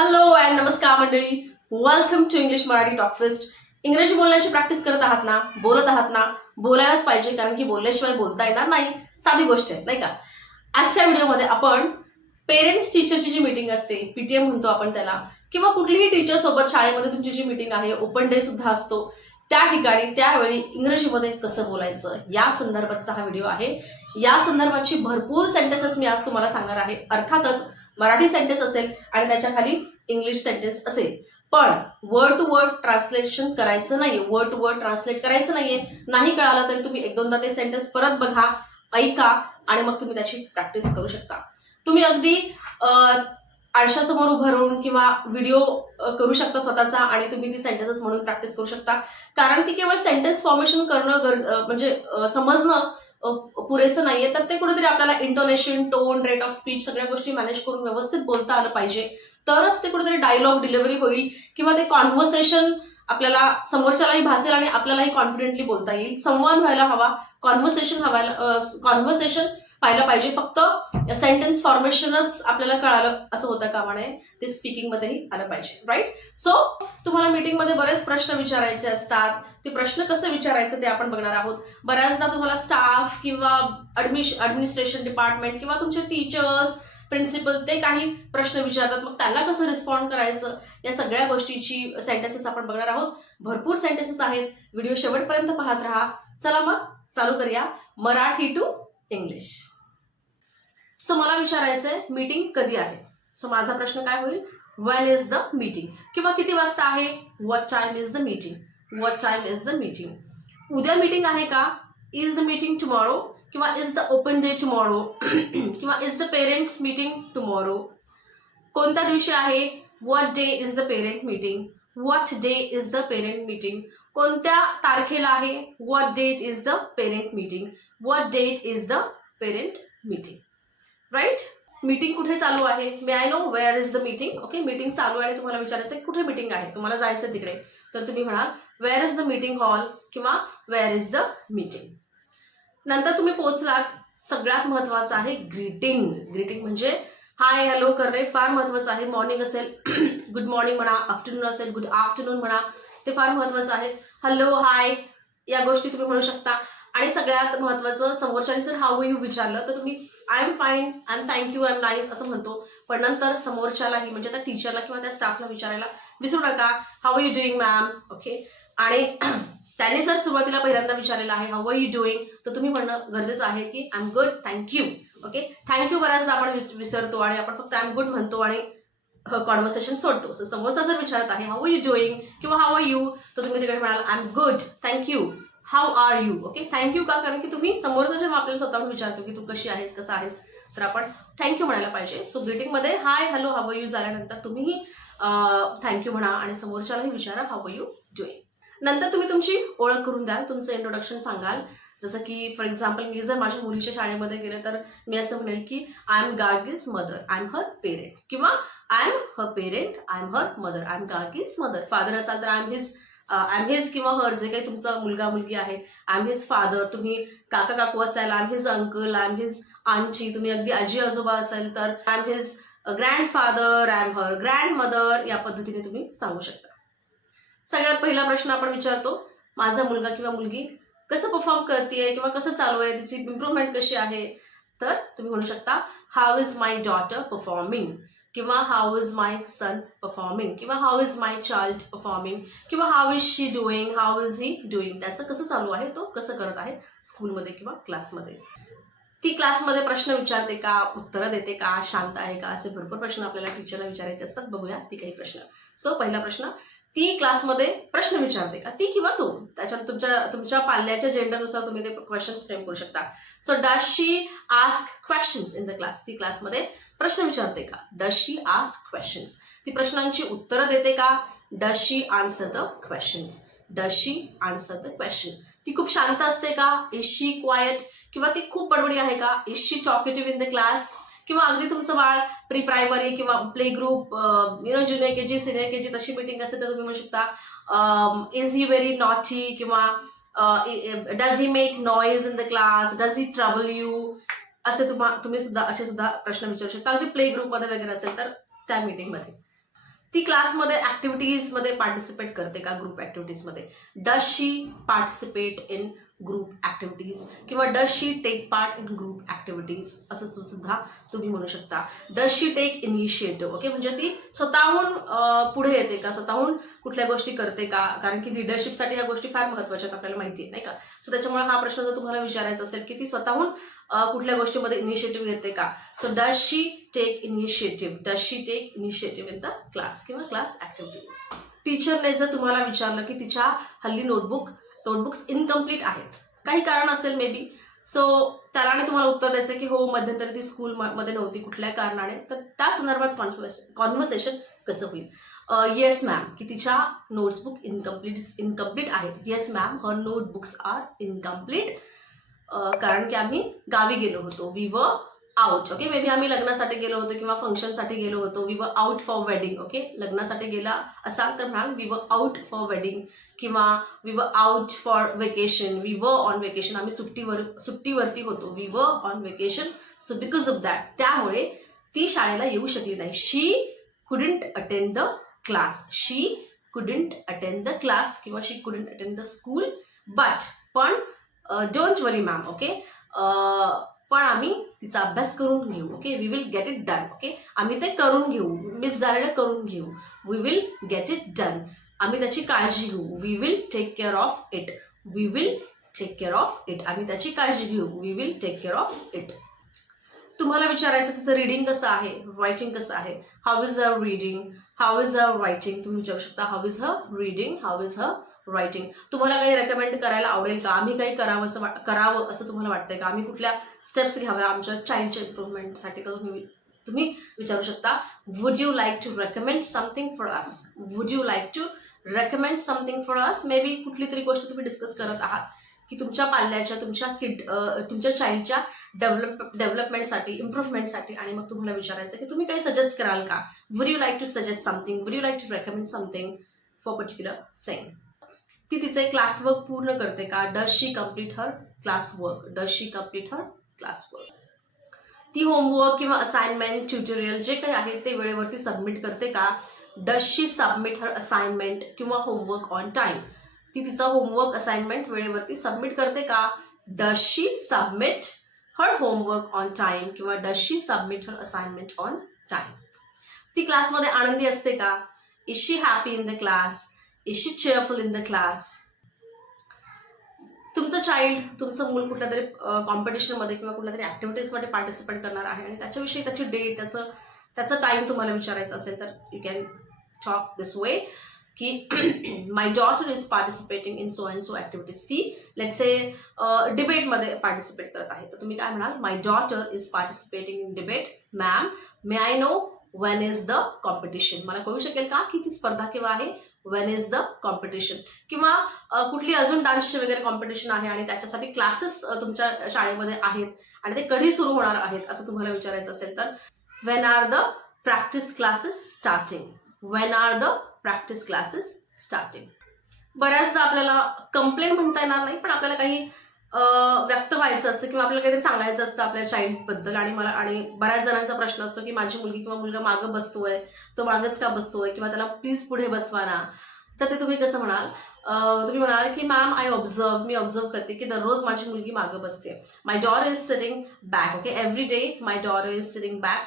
Hello and नमस्कार मंडळी. Welcome to English Marathi talk fest इंग्रजी बोलण्याची प्रॅक्टिस करत आहात ना बोलत आहात ना बोलायलाच पाहिजे कारण की बोलल्याशिवाय बोलता येणार नाही. साधी गोष्ट आहे नाही का? आजच्या व्हिडिओमध्ये आपण पेरेंट्स टीचरची जी मीटिंग असते पीटीएम म्हणतो आपण त्याला किंवा कुठलीही टीचर सोबत शाळेमध्ये तुमची जी मीटिंग आहे ओपन डे सुद्धा असतो त्या ठिकाणी त्यावेळी इंग्रजीमध्ये कसं बोलायचं? या संदर्भातचा हा व्हिडिओ आहे. या संदर्भाची भरपूर सेंटेन्सेस मी आज तुम्हाला सांगणार आहे. अर्थातच मराठी सेंटेन्स असेल आणि त्याच्याखाली इंग्लिश सेंटेन्स असेल. पण वर्ड टू वर्ड ट्रान्सलेशन करायचं नाहीये. वर्ड टू वर्ड ट्रान्सलेट करायचं नाहीये. नाही कळालं तरी तुम्ही एक दोनदा ते सेंटेन्स परत बघा ऐका आणि मग तुम्ही त्याची प्रॅक्टिस करू शकता. तुम्ही अगदी आरशासमोर उभं राहून किंवा व्हिडिओ करू शकता स्वतःचा आणि तुम्ही ती सेंटेन्सेस म्हणून प्रॅक्टिस करू शकता. कारण की केवळ सेंटेन्स फॉर्मेशन करणं गरज म्हणजे समजणं पुरेसं नाहीये. तर ते कुठेतरी आपल्याला intonation tone rate of speech सगळ्या गोष्टी मॅनेज करून व्यवस्थित बोलता आलं पाहिजे. तरच ते कुठेतरी डायलॉग डिलिव्हरी होईल किंवा ते कॉन्व्हर्सेशन आपल्याला समोरच्यालाही भासेल आणि आपल्यालाही कॉन्फिडेंटली बोलता येईल. संवाद व्हायला हवा. कॉन्व्हर्सेशन हवायला कॉन्व्हर्सेशन पाहिलं पाहिजे. फक्त सेंटेन्स फॉर्मेशनच आपल्याला कळालं असं होतं कामा नये ते स्पीकिंगमध्येही आलं पाहिजे. राईट सो तुम्हाला मीटिंगमध्ये बरेच प्रश्न विचारायचे असतात. ते प्रश्न कसं विचारायचं ते आपण बघणार आहोत. बऱ्याचदा तुम्हाला स्टाफ किंवा ॲडमिश ॲडमिनिस्ट्रेशन डिपार्टमेंट किंवा तुमचे टीचर्स प्रिन्सिपल ते काही प्रश्न विचारतात. मग त्याला कसं रिस्पॉन्ड करायचं? या सगळ्या गोष्टीची सेंटेन्सेस आपण बघणार आहोत. भरपूर सेंटेन्सेस आहेत. व्हिडिओ शेवटपर्यंत पाहत राहा. चला मग चालू करूया. मराठी टू इंग्लिश सो मला विचारायचंय मीटिंग कधी आहे? सो माझा प्रश्न काय होईल? वेन इज द मीटिंग किंवा किती वाजता आहे? What time is the meeting what time is the meeting उद्या मीटिंग आहे का? इज द मीटिंग टुमॉरो किंवा is the open day tomorrow किंवा is the parents meeting tomorrow कोणत्या दिवशी आहे? What day is the parent meeting what day is the parent meeting कोणत्या तारखेला आहे? What date is the parent meeting what date is the parent meeting right meeting कुठे चालू आहे? May I know where is the meeting okay meeting चालू आहे तुम्हाला विचारायचं आहे कुठे मीटिंग आहे? तुम्हाला जायचं तिकडे. तर तुम्ही म्हणाल where is the meeting hall किंवा वेअर इज द मीटिंग नंतर तुम्ही पोहोचलात. सगळ्यात महत्वाचं आहे ग्रीटिंग ग्रीटिंग म्हणजे हाय हॅलो करणे फार महत्वाचं आहे. मॉर्निंग असेल गुड मॉर्निंग म्हणा आफ्टरनून असेल गुड आफ्टरनून म्हणा ते फार महत्वाचं आहे. हॅलो हाय या गोष्टी तुम्ही म्हणू शकता. आणि सगळ्यात महत्वाचं समोरच्याने जर हाऊ यू विचारलं तर तुम्ही I am fine I am thank you I am nice असं म्हणतो. पण नंतर समोरच्यालाही म्हणजे त्या टीचरला किंवा त्या स्टाफला विचारायला विसरू नका. How you doing ma'am okay आणि त्याने जर सुरुवातीला पहिल्यांदा विचारलेलं आहे हाऊ आर यू डुईंग तर तुम्ही म्हणणं गरजेचं आहे की I am good thank you okay thank you बऱ्याचदा आपण विस- विसरतो आणि आपण फक्त आय एम गुड म्हणतो आणि कॉन्व्हर्सेशन सोडतो. सो समोरचा जर विचारत आहे हाऊ यू डुईंग किंवा हाऊ आर यू तर तुम्ही तिकडे म्हणाल I am good thank you how are you okay thank you का कारण की तुम्ही समोरचा जेव्हा आपल्याला स्वतःहून विचारतो की तू कशी आहेस कसा आहेस तर आपण थँक्यू म्हणायला पाहिजे. सो ग्रीटिंगमध्ये हाय हॅलो हाव यू झाल्यानंतर तुम्हीही थँक्यू म्हणा आणि समोरच्यालाही विचारा हाव यू डुईंग नंतर तुम्ही तुमची ओळख करून द्याल तुमचं इंट्रोडक्शन सांगाल. जसं की फॉर एक्झाम्पल मी जर माझ्या मुलीच्या शाळेमध्ये गेले तर मी असं म्हणेल की I am Gargi's mother I am her parent किंवा I am her parent I am her mother I am Gargi's mother father असाल तर I am his I am his किंवा हर जे काही तुमचा मुलगा मुलगी आहे आय एम हिज फादर तुम्ही काका काकू असाल I am his uncle I am his आमची तुम्ही अगदी आजी आजोबा असाल तर I am his grandfather I am her grandmother या पद्धतीने तुम्ही सांगू शकता. सगळ्यात पहिला प्रश्न आपण विचारतो माझा मुलगा किंवा मुलगी कसं परफॉर्म करते किंवा कसं चालू आहे तिची इम्प्रूव्हमेंट कशी आहे? तर तुम्ही म्हणू शकता how is my daughter performing किंवा how is my son performing किंवा how is my child performing किंवा how is she doing how is he doing त्याचं कसं चालू आहे? तो कसं करत आहे? स्कूलमध्ये किंवा क्लासमध्ये ती क्लासमध्ये प्रश्न विचारते का? उत्तरं देते का? शांत आहे का? असे भरपूर प्रश्न आपल्याला टीचरला विचारायचे असतात. बघूया ती काही प्रश्न. सो पहिला प्रश्न ती क्लासमध्ये प्रश्न विचारते. का ती किंवा तू. त्याच्यात तुमच्या तुमच्या पाल्याच्या जेंडरनुसार तुम्ही ते क्वेश्चन्स फ्रेम करू शकता. So does she ask questions in the class ती क्लासमध्ये प्रश्न विचारते का? डज शी आस्क क्वेश्चन्स ती प्रश्नांची उत्तरं देते का? Does she answer the questions does she answer the question ती खूप शांत असते का? इज शी क्वायट किंवा ती खूप बडबडी आहे का? Is she talkative in the class किंवा अगदी तुमचं बाळ प्री प्रायमरी किंवा play group you know junior K G senior K G तशी मीटिंग असेल तर तुम्ही म्हणू शकता इज ही व्हेरी नॉची किंवा does he make noise in the class does he trouble you असे तुम्हा तुम्ही सुद्धा असे सुद्धा प्रश्न विचारू शकता. अगदी प्ले ग्रुपमध्ये वगैरे असेल तर त्या मीटिंगमध्ये ती क्लासमध्ये ऍक्टिव्हिटीजमध्ये पार्टिसिपेट करते का group ऍक्टिव्हिटीजमध्ये does she participate in group activities किंवा does she take part in group activities असं तू सुद्धा तुम्ही म्हणू शकता. Does she take initiative okay म्हणजे ती स्वतःहून पुढे येते का? स्वतःहून कुठल्या गोष्टी करते का? कारण की लिडरशिपसाठी ह्या गोष्टी फार महत्त्वाच्या आहेत आपल्याला माहिती आहे नाही का? सो त्याच्यामुळे हा प्रश्न जर तुम्हाला विचारायचा असेल की ती स्वतःहून कुठल्या गोष्टीमध्ये इनिशिएटिव्ह घेते का? So does she take initiative does she take initiative in the class किंवा क्लास ॲक्टिव्हिटीज टीचरने जर तुम्हाला विचारलं की तिच्या हल्ली नोटबुक नोटबुक्स इनकम्प्लीट आहेत. काही कारण असेल मे बी सो त्याला आणि तुम्हाला उत्तर द्यायचं की हो मध्यंतरी ती स्कूल मध्ये नव्हती कुठल्या कारणाने. तर त्या संदर्भात कॉन्व्हर्सेशन कसं होईल? येस मॅम की तिच्या नोट्सबुक इनकम्प्लीट इनकम्प्लीट आहेत. Yes ma'am her notebooks are incomplete कारण की आम्ही गावी गेलो होतो. We were out okay may be आम्ही लग्नासाठी गेलो होतो किंवा फंक्शनसाठी गेलो होतो. We were out for wedding okay लग्नासाठी गेला असाल तर ma'am we were out for wedding किंवा we were out for vacation we were on vacation आम्ही सुट्टीवर सुट्टीवरती होतो. We were on vacation so because of that त्यामुळे ती शाळेला येऊ शकली नाही. She couldn't attend the class she couldn't attend the class किंवा she couldn't attend the school but पण डोंट वरी मॅम ओके पण आम्ही तिचा अभ्यास करून घेऊ okay we will get it done okay आम्ही ते करून घेऊ मिस झालेलं करून घेऊ. We will get it done आम्ही त्याची काळजी घेऊ. We will take care of it we will take care of it आम्ही त्याची काळजी घेऊ. We will take care of it तुम्हाला विचारायचं तिचं रिडिंग कसं आहे? रायटिंग कसं आहे? How is a reading how is a writing तुम्ही विचारू शकता. How is a reading how is a writing तुम्हाला काही रेकमेंड करायला आवडेल का? आम्ही काही करावं असं वा- करावं असं तुम्हाला वाटतंय का? आम्ही कुठल्या स्टेप्स घ्याव्या आमच्या चाइल्डच्या इम्प्रूव्हमेंटसाठी का तुम्ही तुम्ही विचारू शकता? Would you like to recommend something for us would you like to recommend something for us maybe कुठली तरी गोष्ट तुम्ही डिस्कस करत आहात की तुमच्या पाल्याच्या तुमच्या किड तुमच्या चाइल्डच्या डेव्हलप डेव्हलपमेंटसाठी इम्प्रूव्हमेंटसाठी आणि मग तुम्हाला विचारायचं की तुम्ही काही सजेस्ट कराल का? Would you like to suggest something would you like to recommend something for particular thing ती तिचे क्लास वर्क पूर्ण करते का? Does she complete her class work does she complete her class work ती होमवर्क किंवा assignment tutorial जे काही आहे ते वेळेवरती सबमिट करते का? Does she submit her assignment किंवा होमवर्क ऑन टाइम ती तिचा होमवर्क असाइनमेंट वेळेवरती सबमिट करते का? Does she submit her homework on time किंवा does she submit her assignment on time ती क्लासमध्ये आनंदी असते का? Is she happy in the class is she cheerful in the class तुमचं चाइल्ड तुमचं मूल कुठल्या तरी कॉम्पिटिशनमध्ये किंवा कुठल्या तरी ॲक्टिव्हिटीजमध्ये पार्टिसिपेट करणार आहे आणि त्याच्याविषयी त्याची डेट त्याचं त्याचं टाईम तुम्हाला विचारायचं असेल तर you can talk this way की my daughter is participating in so and so activities ती लेट्स से डिबेटमध्ये पार्टिसिपेट करत आहे. तर तुम्ही काय म्हणाल? My daughter is participating in debate ma'am may I know when is the competition मला कळू शकेल का की ती स्पर्धा केव्हा आहे? वेन इज द कॉम्पिटिशन किंवा कुठली अजून डान्सचे वगैरे कॉम्पिटिशन आहे आणि त्याच्यासाठी क्लासेस तुमच्या शाळेमध्ये आहेत आणि ते कधी सुरू होणार आहेत असं तुम्हाला विचारायचं असेल तर when are the practice classes starting when are the practice classes starting बऱ्याचदा आपल्याला कंप्लेंट म्हणता येणार नाही पण आपल्याला काही व्यक्त व्हायचं असतं किंवा आपल्याला काहीतरी सांगायचं असतं आपल्या चाइल्डबद्दल आणि मला आणि बऱ्याच जणांचा प्रश्न असतो की माझी मुलगी किंवा मुलगा मागं बसतोय तो मागच का बसतोय किंवा त्याला प्लीज पुढे बसवा ना. तर ते तुम्ही कसं म्हणाल? तुम्ही म्हणाल की मॅम आय ऑब्झर्व मी ऑब्झर्व करते की दररोज माझी मुलगी मागं बसते. My daughter is sitting back okay every day my daughter is sitting back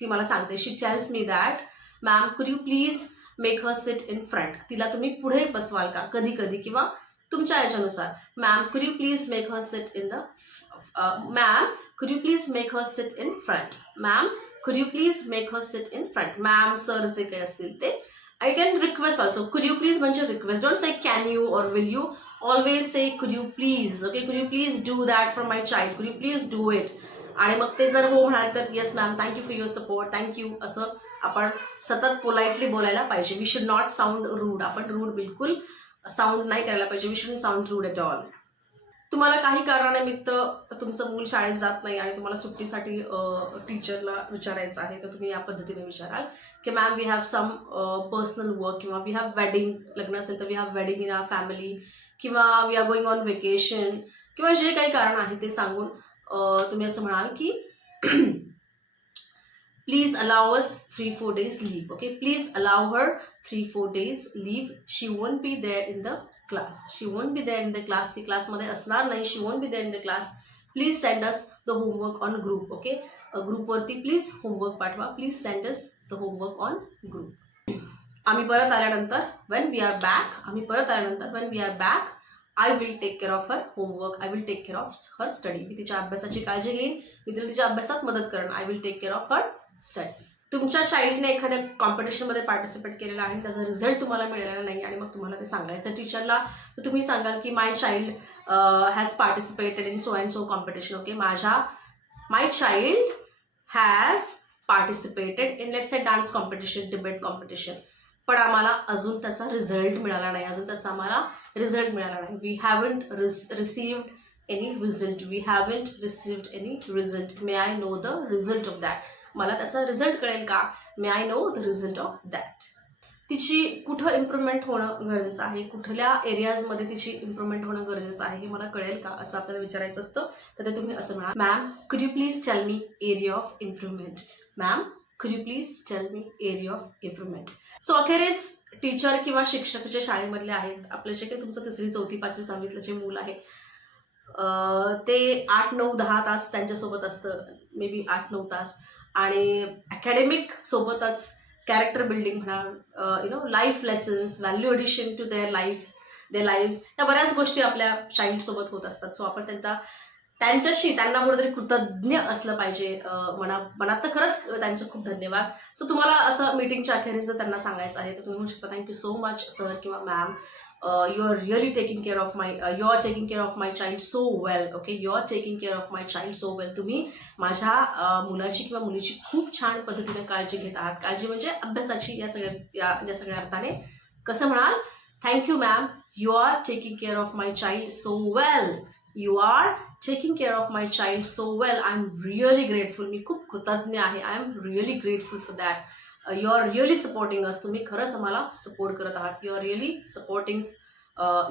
ती मला सांगते. She tells me that ma'am could you please make her sit in front तिला तुम्ही पुढे बसवाल का? कधी कधी किंवा तुमच्या याच्यानुसार. Ma'am could you please make her sit in the ma'am could you please make her sit in front ma'am could you please make her sit in front ma'am sir जे काही असतील ते. I can request also could you please म्हणजे request don't say can you or will you always say could you please okay could you please do that for my child could you please do it आणि मग ते जर हो म्हणाले तर yes ma'am thank you for your support thank you असं आपण सतत पोलाइटली बोलायला पाहिजे. We should not sound rude आपण रूड बिलकुल साऊंड नाही करायला पाहिजे. We shouldn't sound rude at all तुम्हाला काही कारणानिमित्त तुमचं मूल शाळेत जात नाही आणि तुम्हाला सुट्टीसाठी टीचरला विचारायचं आहे तर तुम्ही या पद्धतीने विचाराल की ma'am we have some personal work किंवा वी हॅव वेडिंग लग्न असेल तर we have wedding in our family किंवा we are going on vacation किंवा जे काही कारण आहे ते सांगून तुम्ही असं म्हणाल की please allow us three four days leave okay please allow her three four days leave she won't be there in the class she won't be there in the class ती क्लासमध्ये असणार नाही she won't be there in the class please send us the homework on group okay ग्रुपवरती please homework पाठवा please send us the homework on group आम्ही परत आल्यानंतर when we are back आम्ही परत आल्यानंतर when we are back I will take care of her homework I will take care of her study मी तिच्या अभ्यासाची काळजी घेईन मी तिला तिच्या अभ्यासात मदत करेन I will take care of her study तुमच्या चाइल्डने एखाद्या कॉम्पिटिशनमध्ये पार्टिसिपेट केलेला आहे त्याचा रिझल्ट तुम्हाला मिळालेला नाही आणि मग तुम्हाला ते सांगायचं. टीचरला तर तुम्ही सांगाल की my child has participated in so and so competition okay माझ्या my child has participated in let's a dance competition debate competition पण आम्हाला अजून त्याचा रिझल्ट मिळाला नाही. अजून त्याचा आम्हाला रिझल्ट मिळाला नाही. We haven't received any result we haven't received any result may I know the result of that मला त्याचा रिझल्ट कळेल का? May I know the result of that तिची कुठं इम्प्रूव्हमेंट होणं गरजेचं आहे? कुठल्या एरियाजमध्ये तिची इम्प्रूव्हमेंट होणं गरजेचं आहे? हे मला कळेल का? असं आपल्याला विचारायचं असतं. तर ते तुम्ही असं म्हणा ma'am could you please tell me area of improvement ma'am could you please tell me area of improvement so अखेरीस टीचर किंवा शिक्षक जे शाळेमधले आहेत आपले जे काही तुमचं तिसरी चौथी पाचवी सहावीतलं जे मूल आहे ते आठ नऊ दहा तास त्यांच्यासोबत असतं. मे बी आठ नऊ तास. आणि अकॅडेमिक सोबतच कॅरेक्टर बिल्डिंग म्हणा you know life lessons value addition to their life they life या बऱ्याच गोष्टी आपल्या चाइल्डसोबत होत असतात. सो आपण त्यांचा त्यांच्याशी त्यांना कुठेतरी कृतज्ञ असलं पाहिजे मना मनात तर खरंच त्यांचे खूप धन्यवाद. सो तुम्हाला असं मीटिंगच्या अखेरीस जर त्यांना सांगायचं आहे तर तुम्ही म्हणू शकता thank you so much sir किंवा ma'am you are really taking care of my you are taking care of my child so well okay you are taking care of my child so well तुम्ही माझ्या मुलाची किंवा मुलीची खूप छान पद्धतीने काळजी घेत आहात. काळजी म्हणजे अभ्यासाची या सगळ्या या या सगळ्या अर्थाने. कसं म्हणाल? Thank you ma'am you are taking care of my child so well you are taking care of my child so well I am really grateful मी खूप कृतज्ञ आहे. I am really grateful for that you are really supporting us तुम्ही खरंच आम्हाला support करत आहात. You are really supporting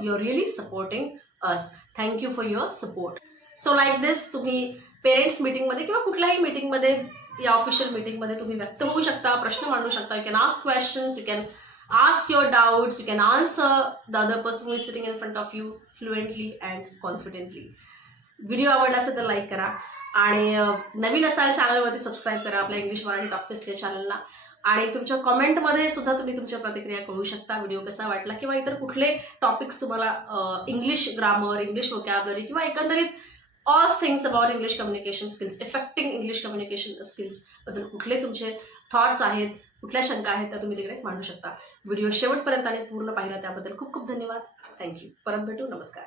you are really supporting us thank you for your support so like this तुम्ही parents मीटिंगमध्ये किंवा कुठल्याही मीटिंगमध्ये या ऑफिशियल मीटिंगमध्ये तुम्ही व्यक्त होऊ शकता प्रश्न मांडू शकता. You can ask questions you can ask your doubts. You can answer the other person who is sitting in front of you fluently and confidently. Video आवडला असेल तर लाईक करा. आणि नवीन असाल चॅनलवरती सबस्क्राईब करा आपल्या इंग्लिश मराठी टॉप या चॅनलला आणि तुमच्या कॉमेंटमध्ये सुद्धा तुम्ही तुमच्या प्रतिक्रिया कळू शकता. व्हिडिओ कसा वाटला किंवा इतर कुठले टॉपिक्स तुम्हाला इंग्लिश ग्रामर इंग्लिश वोकॅबलरी किंवा एकंदरीत all things about English communication skills effecting English communication स्किल्सबद्दल कुठले तुमचे थॉट्स आहेत? कुठल्या शंका आहेत त्या तुम्ही तिकडे मांडू शकता. व्हिडिओ शेवटपर्यंत आणि पूर्ण पाहिला त्याबद्दल खूप खूप धन्यवाद. थँक्यू परत भेटू. नमस्कार.